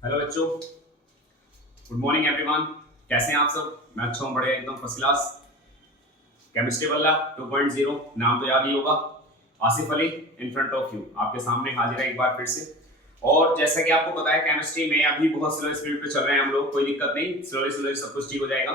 Hello बच्चों, good morning everyone. कैसे हैं आप सब? मैं अच्छा हूँ, बढ़िया, एकदम फर्स्ट क्लास। केमिस्ट्री वाला 2.0 नाम तो याद ही होगा। Asif Ali in front of you, आपके सामने हाजिर है एक बार फिर से। और जैसा कि आपको पता है, केमिस्ट्री में अभी बहुत स्लो स्पीड पे चल रहे हैं हम लोग। कोई दिक्कत नहीं, स्लोली स्लोली सब कुछ ठीक हो जाएगा।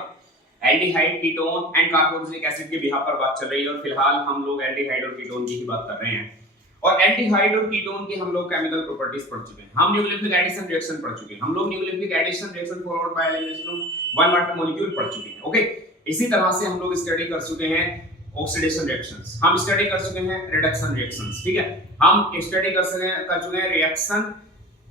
Aldehyde, ketone and carboxylic acid के बिहाफ पर बात चल रही है और फिलहाल हम लोग एल्डिहाइड और कीटोन की ही बात कर रहे हैं। और एल्डिहाइड और कीटोन की हम लोग केमिकल प्रॉपर्टीज पढ़ चुके हैं। हम न्यूक्लियोफिलिक एडिशन रिएक्शन पढ़ चुके हैं। हम लोग nucleophilic addition reaction forward by elimination of one water molecule पढ़ चुके हैं। ओके, इसी तरह से हम लोग स्टडी कर चुके हैं ऑक्सीडेशन रिएक्शंस, हम स्टडी कर चुके हैं रिडक्शन रिएक्शंस। ठीक है, हम स्टडी कर चुके हैं reaction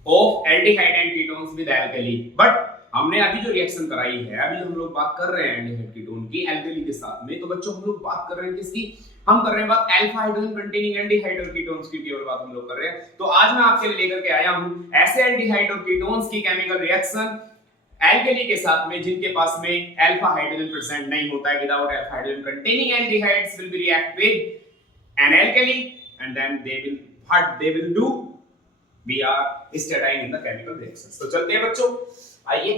of aldehyde and ketones with alkali. But हमने अभी जो रिएक्शन कराई है, अभी जो हम लोग बात कर रहे हैं एल्डिहाइड कीटोन की एल्कली के साथ में, तो बच्चों हम लोग बात कर रहे हैं किसकी? हम कर रहे हैं बात अल्फा हाइड्रोजन कंटेनिंग एल्डिहाइड और कीटोन्स की केवल बात हम लोग कर रहे हैं। तो आज मैं आपके लिए लेकर के आया हूं ऐसे एल्डिहाइड और कीटोन्स की केमिकल रिएक्शन एल्कली के साथ में जिनके पास में अल्फा हाइड्रोजन प्रेजेंट नहीं होता है। Without alpha hydrogen containing aldehydes will be react with an alkali and then they will do we are studying in the chemical reactions। तो चलते हैं बच्चों, आइए।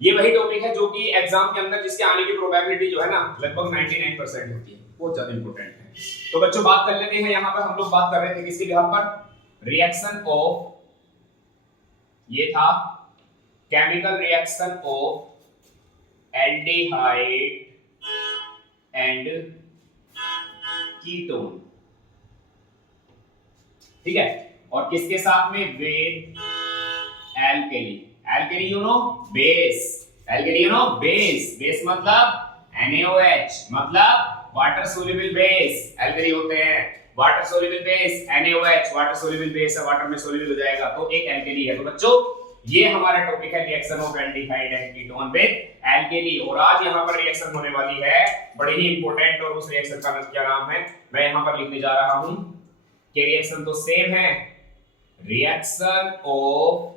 ये वही टॉपिक है जो कि एग्जाम के अंदर जिसके आने की प्रोबेबिलिटी जो है ना लगभग 99% होती है, बहुत ज्यादा इंपॉर्टेंट है। तो बच्चों बात कर लेते हैं। यहां पर हम लोग बात कर रहे थे किसके बिहाफ पर? रिएक्शन ऑफ, ये था chemical reaction of aldehyde and ketone. ठीक है, और किसके साथ में? With alkali. Alkali you know base, alkali you know base. Base मतलब NaOH, मतलब वाटर सोल्यूबल बेस। एल्कली होते हैं water soluble base, NaOH water soluble base है, वाटर में सोल्यूबल हो जाएगा तो एक एल्कली है। तो बच्चों ये हमारा टॉपिक है reaction of aldehyde and ketone with alkali. और आज यहां पर रिएक्शन होने वाली है बड़ी ही इंपॉर्टेंट, और उस रिएक्शन का क्या नाम है मैं यहां पर लिखने जा रहा हूं। कि रिएक्शन तो सेम है, reaction of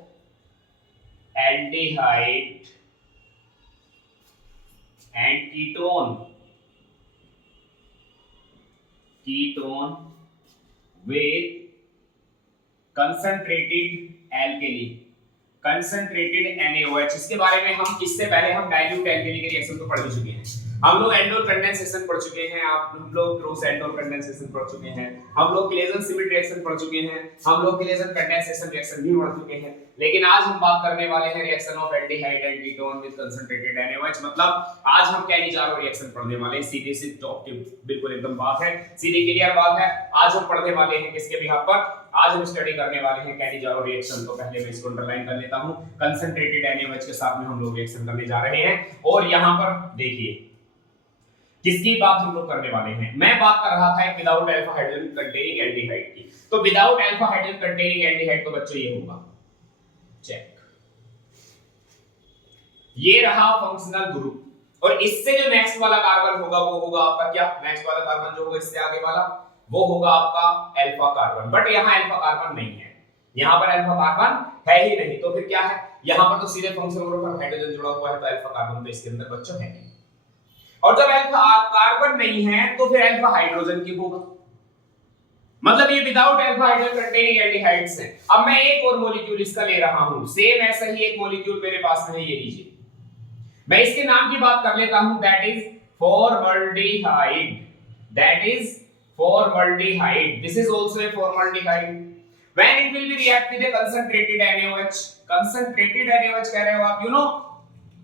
aldehyde and ketone with concentrated alkali, concentrated NaOH। इसके बारे में हम इससे पहले हम डाइल्यूट एल्कली के रिएक्शन तो पढ़ चुके हैं। हम लोग एंडोल कंडेंसेशन पढ़ चुके हैं, हम लोग क्रॉस एंडोल कंडेंसेशन पढ़ चुके हैं, हम लोग क्लेजन सिमिट रिएक्शन पढ़ चुके हैं, हम लोग क्लेजन कंडेंसेशन रिएक्शन भी पढ़ चुके हैं। लेकिन आज हम बात करने वाले हैं reaction of aldehyde and ketone with concentrated NaOH। मतलब आज हम कैनिजारो रिएक्शन पढ़ने वाले हैं। सीधी सी टॉप की बिल्कुल एकदम बात है, सीधी क्लियर बात है। आज हम पढ़ने वाले हैं किसके बिहाफ पर? आज हम स्टडी करने वाले हैं कैनिजारो रिएक्शन। तो पहले मैं इसको अंडरलाइन कर लेता हूं। कंसंट्रेटेड NaOH के साथ में हम लोग रिएक्शन करने जा रहे हैं। और यहां पर देखिए किसकी बात हम लोग करने वाले हैं। मैं बात कर रहा था without alpha hydrogen containing aldehyde की। तो without alpha hydrogen containing aldehyde तो बच्चों ये होगा, चेक, ये रहा फंक्शनल ग्रुप। और इससे जो नेक्स्ट वाला कार्बन होगा वो होगा आपका क्या? नेक्स्ट वाला कार्बन जो होगा इससे आगे वाला वो होगा आपका अल्फा कार्बन। बट यहां अल्फा कार्बन नहीं है, यहां पर अल्फा कार्बन है ही नहीं। तो फिर क्या है? यहां पर तो सीधे फंक्शनल ग्रुप पर हाइड्रोजन जुड़ा हुआ है, तो अल्फा कार्बन तो इसके अंदर बच्चों है नहीं। और जब अल्फा कार्बन नहीं है तो फिर अल्फा हाइड्रोजन की होगा। मतलब ये without alpha hydrogen containing aldehydes है। अब मैं एक और मॉलिक्यूल इसका ले रहा हूं, सेम ऐसा ही एक मॉलिक्यूल मेरे पास में है, ये लीजिए। मैं इसके नाम की बात कर लेता हूं, that is formaldehyde. That is formaldehyde. This is also A formaldehyde. When it will be react with a concentrated NaOH, concentrated NaOH कह रहे हो आप, यू नो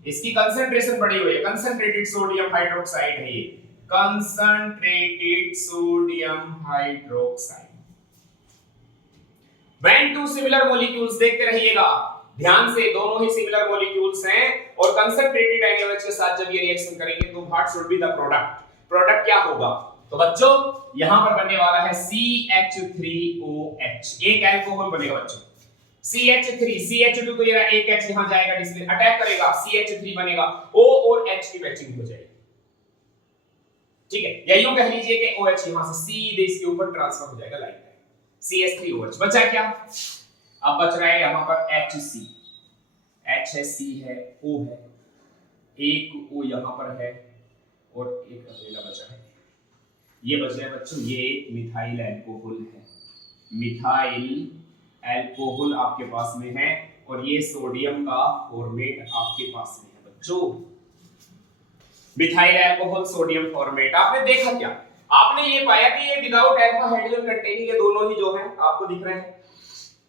इसकी कंसंट्रेशन बढ़ी हुई है, कंसंट्रेटेड सोडियम हाइड्रोक्साइड है ये, concentrated sodium hydroxide. When two similar molecules, देखते रहिएगा ध्यान से, दोनों ही सिमिलर मॉलिक्यूल्स हैं और कंसंट्रेटेड NaOH के साथ जब ये रिएक्शन करेंगे तो what should be the product? Product क्या होगा? तो बच्चों यहां पर बनने वाला है CH3OH, एक अल्कोहल बनेगा बच्चों। CH3, CH2 तो ये एक H यहां जाएगा, डिस्प्ले अटैक करेगा, CH3 बनेगा, O और H की मैचिंग हो जाएगी। ठीक है, या यूं कह लीजिए कि OH यहां से सीधे इसके ऊपर ट्रांसफर हो जाएगा लाइक CH3OH। बचा क्या? अब बच रहा है यहां पर HC, H है, C है, O है, एक O यहां पर है और एक अकेला बचा है। ये बच गया बच्चों, ये मिथाइल अल्कोहल है। मिथाइल अल्कोहल आपके पास में है और ये सोडियम का फॉर्मेट आपके पास में है बच्चों, मिथाइल अल्कोहल सोडियम फॉर्मेट। आपने देखा क्या, आपने ये पाया कि ये विदाउट अल्फा हाइड्रोजन कंटेनिंग, ये दोनों ही जो हैं आपको दिख रहे हैं,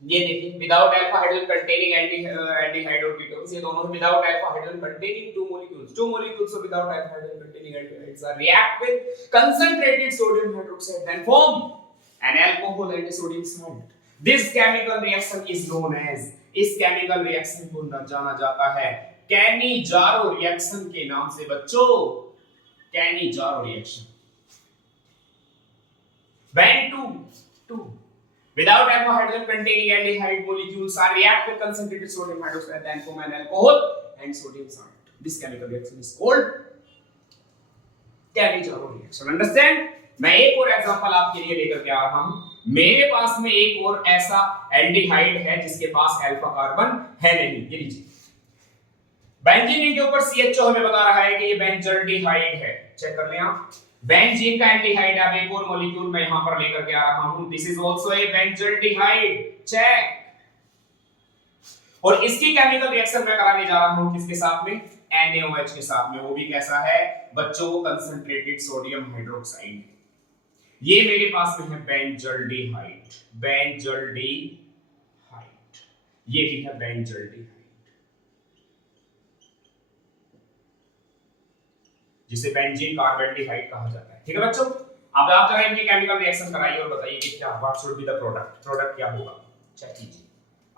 ये देखिए without alpha hydrogen containing aldehyde और कीटोन्स, ये दोनों without alpha hydrogen containing two molecules of without alpha hydrogen containing aldehydes are react with concentrated sodium hydroxide then form an alcohol and sodium salt. This chemical reaction is known as, इस chemical reaction को जाना जाता है Cannizzaro reaction के नाम से बच्चों, Cannizzaro reaction. band 2 without alpha hydrogen containing aldehyde molecules are react with concentrated sodium hydroxide then form an alcohol and sodium salt. This chemical reaction is called Cannizzaro reaction. Understand? मैं एक और example आपके लिए लेकर के आ रहा हूं। मेरे पास में एक और ऐसा एल्डिहाइड है जिसके पास अल्फा कार्बन है नहीं, ये लीजिए बेंजीन के ऊपर CHO हमें बता रहा है कि ये बेंजल्डिहाइड है, चेक कर लें आप। बेंजीन का एल्डिहाइड, अब एक और मॉलिक्यूल मैं यहां पर लेकर के आ रहा हूं, this is also a benzaldehyde, check. और इसकी केमिकल रिएक्शन मैं कराने जा रहा हूं किसके साथ में, NaOH के साथ में। वो भी कैसा है बच्चों, वो कंसंट्रेटेड सोडियम हाइड्रोक्साइड। ये मेरे पास में है बेंजल्डिहाइड, बेंजल्डिहाइड, ये भी है बेंजल्डिहाइड, जिसे बेंजीन कार्बेल्डिहाइड कहा जाता है। ठीक है बच्चों, अब आप जरा इनकी केमिकल रिएक्शन कराइए और बताइए कि क्या what should be the product, product क्या होगा, चेक कीजिए।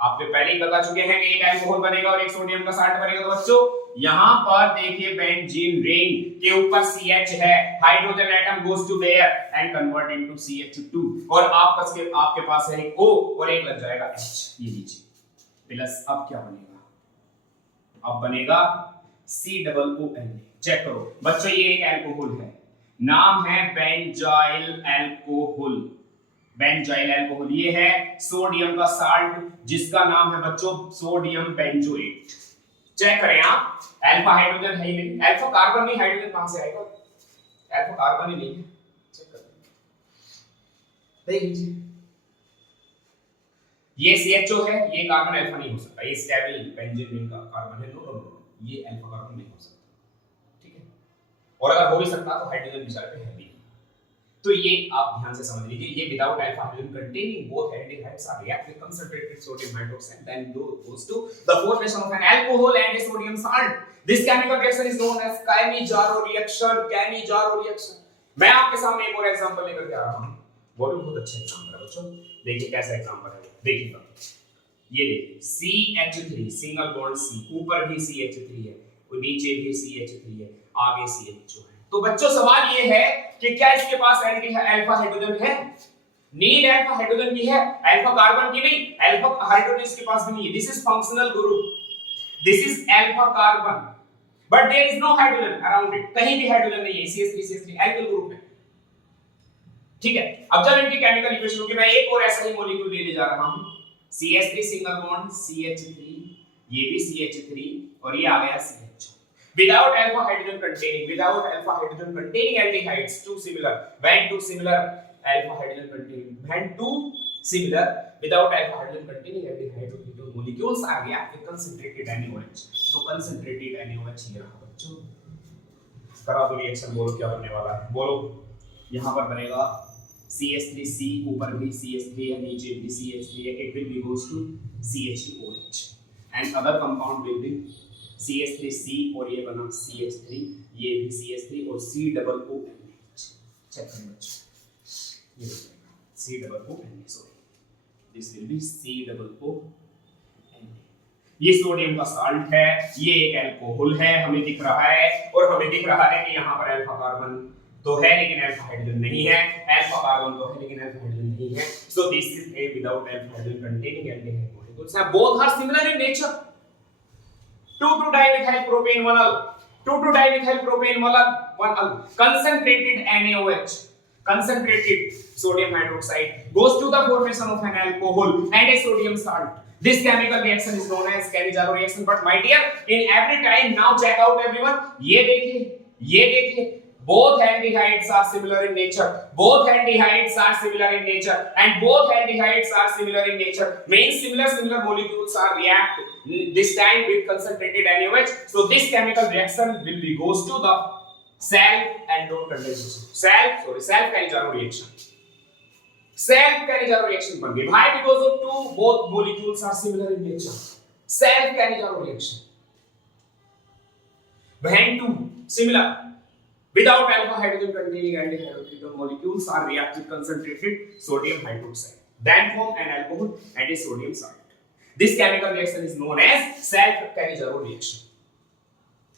आपने पहले ही बता चुके हैं कि एक अल्कोहल बनेगा और एक सोडियम का साल्ट बनेगा। तो बच्चों यहां पर देखिए बेंजीन रिंग के ऊपर CH है, hydrogen atom goes to there and convert into CH2 और आपके पास है एक O और एक लग जाएगा H, ये लीजिए प्लस। अब क्या बनेगा, अब बनेगा COON। चेक करो बच्चों, ये एक अल्कोहल है, नाम है बेंजाइल अल्कोहल, बेंजाइल अल्कोहल। ये है सोडियम का साल्ट जिसका नाम है बच्चों सोडियम बेंजोएट। चेक करें आप, अल्फा हाइड्रोजन है ही नहीं, अल्फा कार्बन नहीं, हाइड्रोजन कहां से आएगा, अल्फा कार्बन ही नहीं है। चेक करें, देख लीजिए ये CHO है, ये कार्बन अल्फा नहीं हो सकता, ये स्टेबल बेंजीन रिंग का कार्बन है, नो, ये अल्फा कार्बन नहीं हो सकता। और अगर हो भी सकता तो हाइड्रोजन विचार पे है भी। तो ये आप ध्यान से समझ लीजिए, ये without alpha hydrogen containing both aldehydes are react with concentrated sodium hydroxide then goes to the formation of an alcohol and a sodium salt. This chemical reaction is known as Cannizzaro reaction, Cannizzaro reaction। मैं आपके सामने एक और example लेकर के आ रहा हूं, वो भी बहुत अच्छा एग्जांपल है बच्चों, देखिए कैसा एग्जांपल है, देखिएगा ये देखिए CH3 सिंगल बॉन्ड C, ऊपर भी CH3 है और नीचे भी CH3 है, आगे CHO है। तो बच्चों सवाल ये है कि क्या इसके पास अल्फा हाइड्रोजन है, नीड अल्फा हाइड्रोजन की है, अल्फा कार्बन की नहीं, अल्फा हाइड्रोजन इसके पास भी नहीं है। This is functional group, this is alpha carbon but there is no hydrogen around it, कहीं भी हाइड्रोजन नहीं है, CH3 एल्किल ग्रुप है। ठीक है, अब जब इनकी केमिकल इक्वेशन होगी, मैं एक और ऐसा ही मॉलिक्यूल लेने जा रहा हूं, CH3 सिंगल बॉन्ड CH3, ये भी CH3 और ये आ गया CHO। Without alpha hydrogen containing aldehydes, two similar band, two similar alpha hydrogen containing band, two similar without alpha hydrogen containing aldehyde or ketone molecules are react with concentrated NaOH। तो concentrated NaOH ये रहा बच्चों, करा दो reaction, बोलो क्या बनने वाला है, बोलो। यहाँ पर बनेगा CH3C, ऊपर भी CH3 है, नीचे भी CH3 है, it will be goes to CH2OH and other compound will be CH3C और ये बना CH3, ये भी CH3 और COONH। चेक करें बच्चों, ये COONH, sorry this will be COONH। ये सोडियम का साल्ट है, ये एक अल्कोहल है, हमें दिख रहा है, और हमें दिख रहा है कि यहाँ पर अल्फा कार्बन तो है लेकिन अल्फा हाइड्रोजन नहीं है, अल्फा कार्बन तो है लेकिन अल्फा हाइड्रोजन नहीं है। So this is a without alpha hydrogen containing aldehyde molecules, both are similar in nature. 2,2-dimethyl propane 1 2,2-dimethyl propane 1 concentrated NaOH, concentrated sodium hydroxide goes to the formation of an alcohol and a sodium salt. This chemical reaction is known as Cannizzaro reaction। But my dear, in every time, now check out everyone, ये देखिए both aldehydes are similar in nature, both aldehydes are similar in nature and both aldehydes are similar in nature, means similar molecules are react this time with concentrated NaOH. So this chemical reaction will be goes to the self-aldol condensation. Self-Cannizzaro reaction. Self-Cannizzaro reaction बन गई. Why? Because of two both molecules are similar in nature. Self-Cannizzaro reaction. When two similar without alpha hydrogen containing aldehyde molecules are react with concentrated sodium hydroxide, then form an alcohol and a sodium salt. This chemical reaction is known as self-Cannizzaro reaction.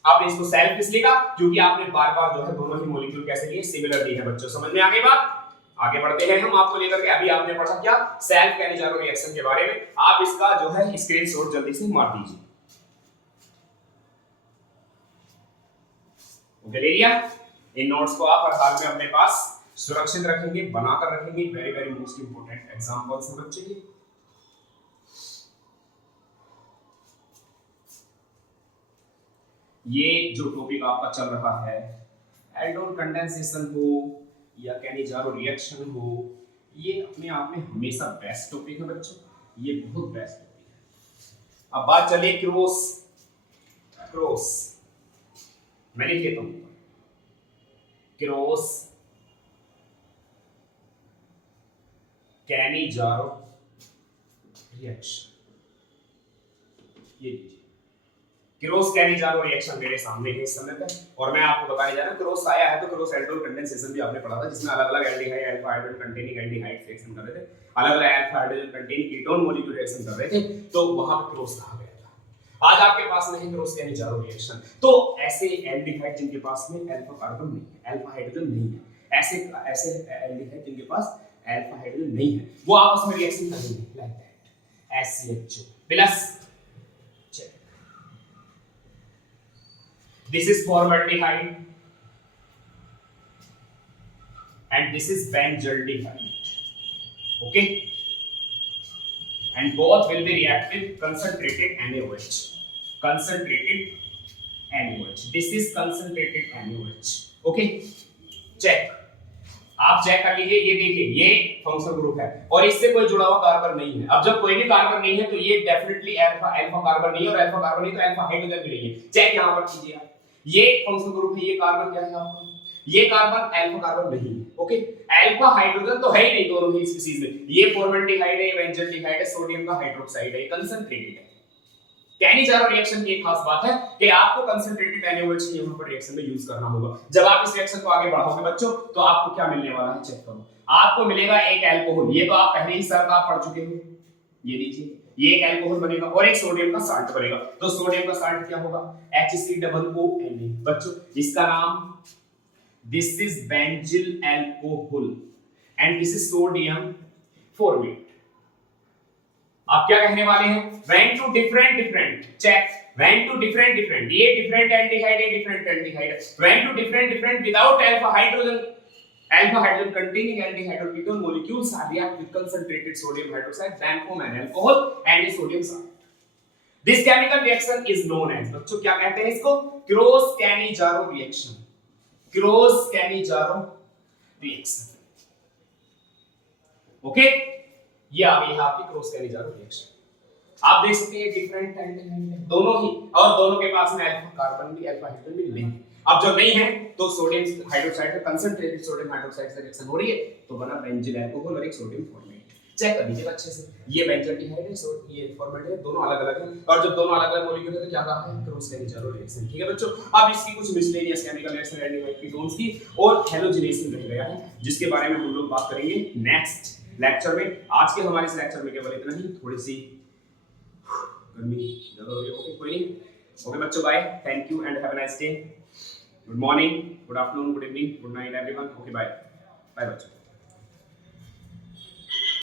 आपने इसको self किस लिखा? क्योंकि आपने बार-बार जो है दोनों ही मॉलिक्यूल कैसे लिए सिमिलर ली है बच्चों. समझ में आ गई बात? आगे बढ़ते हैं हम आपको लेकर के. अभी आपने पढ़ा क्या सेल्फ कैनिजारो रिएक्शन के बारे में. आप इसका जो है स्क्रीनशॉट जल्दी से मार दीजिए. ओके ले लिया. इन नोट्स को आप हर हाल में अपने पास सुरक्षित रखेंगे, बनाकर रखेंगे. Very very most important examples हैं बच्चे के. ये जो टॉपिक आपका चल रहा है एल्डोल कंडेंसेशन हो या कैनिजारो रिएक्शन हो, ये अपने आप में हमेशा बेस्ट टॉपिक है बच्चों. ये बहुत बेस्ट टॉपिक है. अब बात चले क्रॉस मैं लिख लेता हूं. Cross Cannizzaro reaction. ये लीजिए क्रॉस कैनिजारो रिएक्शन मेरे सामने है इस समय पे. और मैं आपको बताने जा रहा हूं क्रॉस आया है तो क्रॉस एल्डोल कंडेंसेशन भी आपने पढ़ा था, जिसमें अलग-अलग aldehyde alpha hydrogen containing aldehyde reaction कर रहे थे, अलग-अलग alpha hydrogen containing ketone molecule reaction कर रहे थे. तो वहां पे क्रॉस कहा गया था. आज आपके पास नहीं क्रॉस कैनिजारो रिएक्शन. तो ऐसे एल्डिहाइड जिनके पास में अल्फा कार्बन नहीं है, अल्फा हाइड्रोजन नहीं है, ऐसे एल्डिहाइड जिनके पास अल्फा हाइड्रोजन नहीं है, वो आपस में रिएक्शन करेंगे like that SCHO plus. This is formaldehyde and this is benzaldehyde. Okay, and both will be react with concentrated NaOH. This is concentrated NaOH. Okay, check. आप चेक कर लीजिए. ये देखिए ये फंक्शनल ग्रुप है और इससे कोई जुड़ा हुआ कार्बन नहीं है. अब जब कोई भी कार्बन नहीं है तो ये डेफिनेटली अल्फा कार्बन नहीं है, और अल्फा कार्बन नहीं तो अल्फा हाइड्रोजन भी नहीं है. चेक यहां पर कीजिए आप. ये फंक्शनल ग्रुप है. ये कार्बन क्या है आपका? ये कार्बन अल्फा कार्बन नहीं है. ओके, अल्फा हाइड्रोजन तो है ही नहीं दोनों ही स्पीशीज में. ये फॉर्मल्डिहाइड है, बेंजल्डिहाइड है, सोडियम का हाइड्रोक्साइड है, कंसंट्रेटेड है. कैनिजारो रिएक्शन की एक खास बात है कि आपको कंसंट्रेटेड NaOH यहां पर रिएक्शन में यूज करना होगा. जब आप इस रिएक्शन को आगे बढ़ाओगे बच्चों तो आपको क्या मिलने वाला है चेक करो. आपको मिलेगा एक अल्कोहल. ये तो आप पहले ही सर का पढ़ चुके हो. ये लीजिए ये एक अल्कोहल बनेगा और एक सोडियम का साल्ट बनेगा. तो सोडियम का साल्ट क्या होगा? HCOONA. बच्चों इसका नाम this is benzyl alcohol and this is sodium format. आप क्या कहने वाले हैं? when to different check. when to different ये different एल्डिहाइड है, different एल्डिहाइड है. when to different without alpha hydrogen containing aldehyde or ketone molecules are react with concentrated sodium hydroxide then form an alcohol and a sodium salt. This chemical reaction is known as, बच्चों क्या कहते हैं इसको? Cross Cannizzaro reaction. Cross Cannizzaro reaction. Okay, ये आ गई है आपकी cross Cannizzaro reaction. आप देख सकते हैं डिफरेंट एल्डिहाइड दोनों ही, और दोनों के पास में अल्फा कार्बन भी अल्फा हाइड्रोजन भी नहीं है. अब जब नहीं है तो सोडियम हाइड्रोक्साइड का कंसंट्रेटेड सोडियम हाइड्रोक्साइड से रिएक्शन हो रही है तो बना बेंजिल अल्कोहल और एक सोडियम फॉर्मेट. चेक कर लीजिए अच्छे से. ये बेंजल्डिहाइड है, ये फॉर्मेट है, दोनों अलग-अलग हैं. और जब दोनों अलग-अलग मॉलिक्यूल है तो क्या कहा है? Cross Cannizzaro reaction. ठीक है बच्चों. अब इसकी कुछ miscellaneous chemical reaction aldehyde ketones की और हैलोजिनेशन रह गया है, जिसके बारे में हम लोग बात करेंगे नेक्स्ट लेक्चर में. आज के हमारे इस लेक्चर में केवल इतना ही. थोड़ी सी गर्मी ज्यादा हो रही है. ओके कोई नहीं. ओके बच्चों bye. Thank you and have a nice day. Good morning, good afternoon, good evening, good night everyone. Okay bye bye बच्चों.